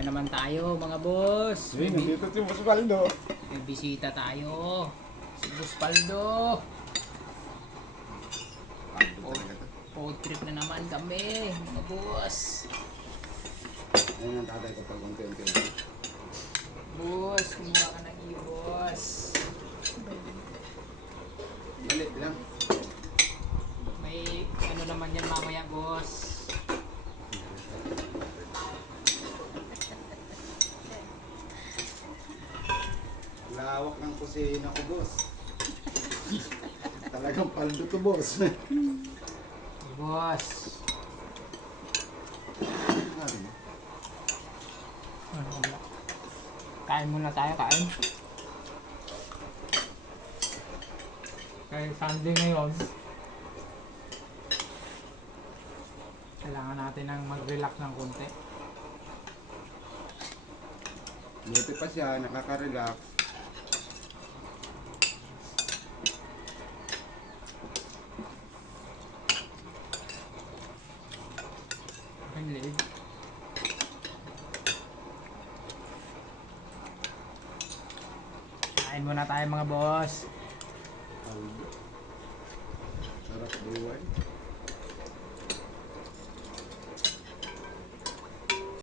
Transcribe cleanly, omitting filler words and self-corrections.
Kaya naman tayo mga boss. Hey, nandito si Boss Waldo. May bisita tayo. Si Boss Paldo. Road trip na naman kami mga boss. Ayun ang tatay ko pag unti-unti. Boss, kumuha ka ng boss. Dali lang. May ano naman yan mamaya boss. Lawak ng kusina ko, boss. Talagang paldo to, boss. Boss. Kain muna tayo, kain. Kaya Sunday ngayon. Kailangan natin ng mag-relax ng konti. Buti pa siya, nakaka-relax. Ang liig. Kain muna tayo mga boss.